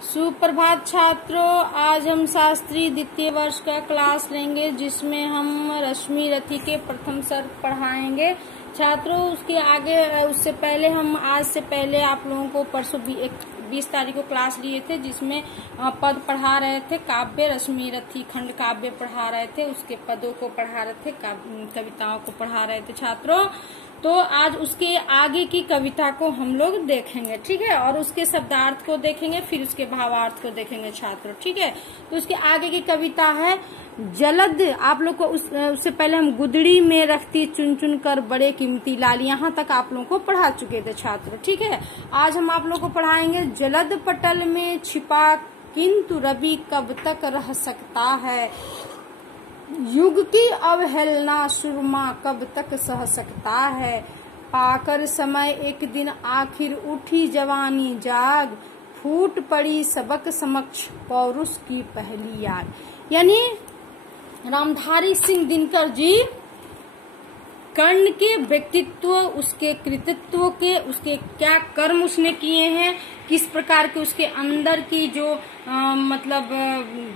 सुप्रभात छात्रों, आज हम शास्त्री द्वितीय वर्ष का क्लास लेंगे जिसमें हम रश्मि रथी के प्रथम सर्ग पढ़ाएंगे। छात्रों उससे पहले हम आज से पहले आप लोगों को परसों 20 तारीख को क्लास लिए थे जिसमें पद पढ़ा रहे थे। काव्य रश्मि रथी खंड काव्य पढ़ा रहे थे, उसके पदों को पढ़ा रहे थे, कविताओं को पढ़ा रहे थे छात्रों। तो आज उसके आगे की कविता को हम लोग देखेंगे, ठीक है, और उसके शब्दार्थ को देखेंगे, फिर उसके भावार्थ को देखेंगे छात्रों, ठीक है। तो उसके आगे की कविता है जलद। आप लोग को उससे पहले हम गुदड़ी में रखती चुन चुन कर बड़े कीमती लाल, यहाँ तक आप लोगों को पढ़ा चुके थे छात्रों, ठीक है। आज हम आप लोग को पढ़ाएंगे जलद पटल में छिपा किंतु रवि कब तक रह सकता है, युग की अवहेलना सुरमा कब तक सह सकता है, पाकर समय एक दिन आखिर उठी जवानी जाग, फूट पड़ी सबक समक्ष पौरुष की पहली याद। यानी रामधारी सिंह दिनकर जी कर्ण के व्यक्तित्व, उसके कृतित्व के, उसके क्या कर्म उसने किए हैं, किस प्रकार के उसके अंदर की जो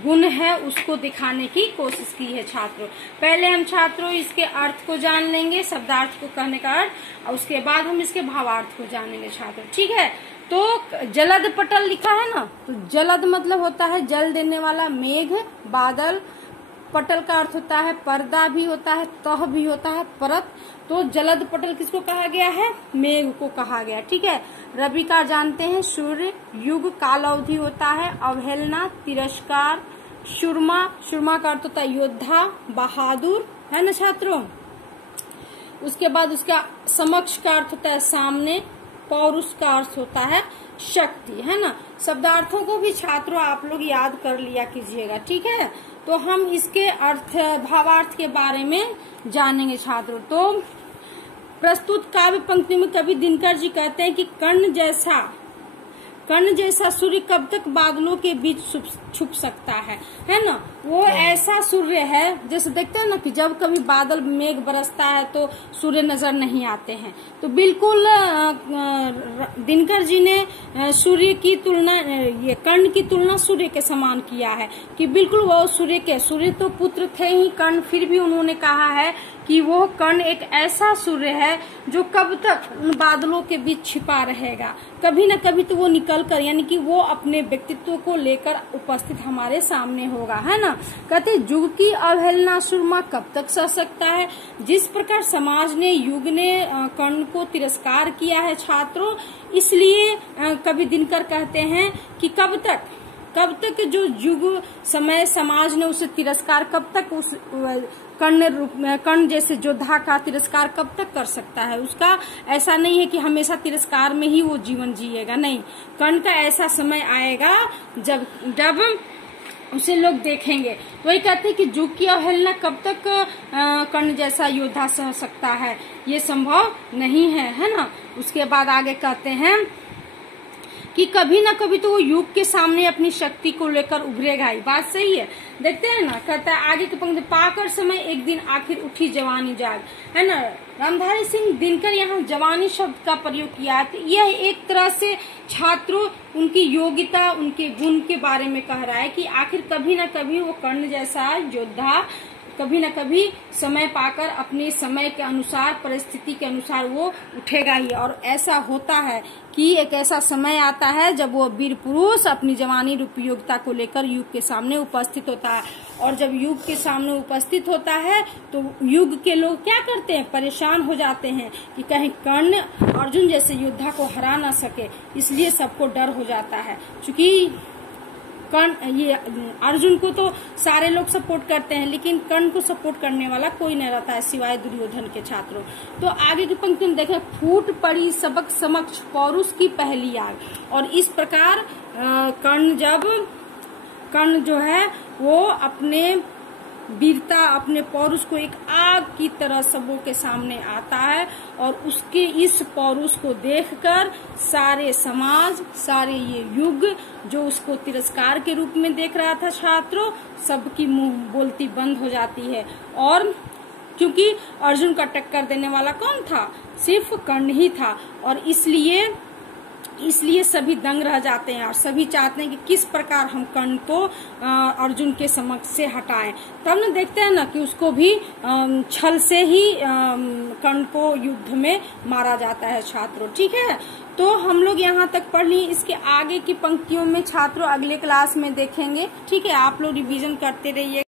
गुण है उसको दिखाने की कोशिश की है छात्रों। पहले हम छात्रों इसके अर्थ को जान लेंगे, शब्दार्थ को कहने का अर्थ, और उसके बाद हम इसके भावार्थ को जानेंगे छात्रों, ठीक है। तो जलद पटल लिखा है ना, तो जलद मतलब होता है जल देने वाला, मेघ, बादल। पटल का अर्थ होता है पर्दा भी होता है, तह भी होता है, परत। तो जलद पटल किसको कहा गया है? मेघ को कहा गया, ठीक है। रवि का जानते हैं सूर्य, युग काल अवधि होता है, अवहेलना तिरस्कार, सुरमा का अर्थ होता है योद्धा, बहादुर, है ना छात्रों। उसके बाद उसका समक्ष का अर्थ होता है सामने, पौरुष का अर्थ होता है शक्ति, है ना। शब्दार्थों को भी छात्रों आप लोग याद कर लिया कीजिएगा, ठीक है। तो हम इसके अर्थ भावार्थ के बारे में जानेंगे छात्रों। तो प्रस्तुत काव्य पंक्ति में कवि दिनकर जी कहते हैं कि कर्ण जैसा सूर्य कब तक बादलों के बीच छुप सकता है ना। वो ऐसा सूर्य है, जैसे देखते हैं ना कि जब कभी बादल मेघ बरसता है तो सूर्य नजर नहीं आते हैं, तो बिल्कुल दिनकर जी ने सूर्य की तुलना, ये कर्ण की तुलना सूर्य के समान किया है कि बिल्कुल वो सूर्य तो पुत्र थे ही कर्ण, फिर भी उन्होंने कहा है कि वो कर्ण एक ऐसा सूर्य है जो कब तक उन बादलों के बीच छिपा रहेगा, कभी न कभी तो वो निकल कर, यानी कि वो अपने व्यक्तित्व को लेकर उपस्थित हमारे सामने होगा, है ना। कहते युग की अवहेलना सुरमा कब तक सह सकता है। जिस प्रकार समाज ने, युग ने कर्ण को तिरस्कार किया है छात्रों, इसलिए कवि दिनकर कहते हैं कि कब तक जो युग समय समाज ने उसे तिरस्कार, कब तक उस कर्ण जैसे योद्धा का तिरस्कार कब तक कर सकता है। उसका ऐसा नहीं है कि हमेशा तिरस्कार में ही वो जीवन जिएगा, नहीं। कर्ण का ऐसा समय आएगा जब उसे लोग देखेंगे। वही कहते हैं कि युग की अवहेलना कब तक कर्ण जैसा योद्धा सह सकता है, ये संभव नहीं है ना। उसके बाद आगे कहते हैं कि कभी ना कभी तो वो युग के सामने अपनी शक्ति को लेकर उभरेगा ही। बात सही है, देखते हैं ना। कहता है आगे की पंक्ति, पाकर समय एक दिन आखिर उठी जवानी जाग, है ना। रामधारी सिंह दिनकर यहाँ जवानी शब्द का प्रयोग किया है। यह एक तरह से छात्रों उनकी योग्यता, उनके गुण के बारे में कह रहा है कि आखिर कभी ना कभी वो कर्ण जैसा योद्धा कभी न कभी समय पाकर अपने समय के अनुसार, परिस्थिति के अनुसार वो उठेगा ही। और ऐसा होता है कि एक ऐसा समय आता है जब वो वीर पुरुष अपनी जवानी रूपी योग्यता को लेकर युग के सामने उपस्थित होता है। और जब युग के सामने उपस्थित होता है तो युग के लोग क्या करते हैं, परेशान हो जाते हैं कि कहीं कर्ण अर्जुन जैसे योद्धा को हरा ना सके, इसलिए सबको डर हो जाता है। क्योंकि ये अर्जुन को तो सारे लोग सपोर्ट करते हैं, लेकिन कर्ण को सपोर्ट करने वाला कोई नहीं रहता है सिवाय दुर्योधन के छात्रों। तो आगे की पंक्ति में देखें, फूट पड़ी सबक समक्ष पौरुष की पहली आग। और इस प्रकार कर्ण जो है वो अपने वीरता, अपने पौरुष को एक आग की तरह सबों के सामने आता है, और उसके इस पौरुष को देखकर सारे समाज, सारे ये युग जो उसको तिरस्कार के रूप में देख रहा था छात्रों, सबकी मुंह बोलती बंद हो जाती है। और क्योंकि अर्जुन का टक्कर देने वाला कौन था, सिर्फ कर्ण ही था, और इसलिए इसलिए सभी दंग रह जाते हैं और सभी चाहते हैं कि किस प्रकार हम कर्ण को अर्जुन के समक्ष से हटाएं। तब न देखते हैं ना कि उसको भी छल से ही कर्ण को युद्ध में मारा जाता है छात्रों। ठीक है, तो हम लोग यहाँ तक पढ़ लिए। इसके आगे की पंक्तियों में छात्रों अगले क्लास में देखेंगे। ठीक है, आप लोग रिवीजन करते रहिए।